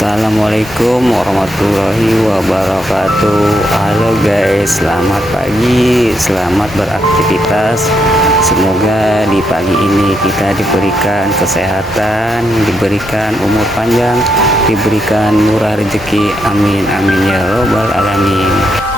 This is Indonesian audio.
Assalamualaikum warahmatullahi wabarakatuh. Halo guys, selamat pagi, selamat beraktivitas. Semoga di pagi ini kita diberikan kesehatan, diberikan umur panjang, diberikan murah rezeki. Amin amin ya robbal alamin.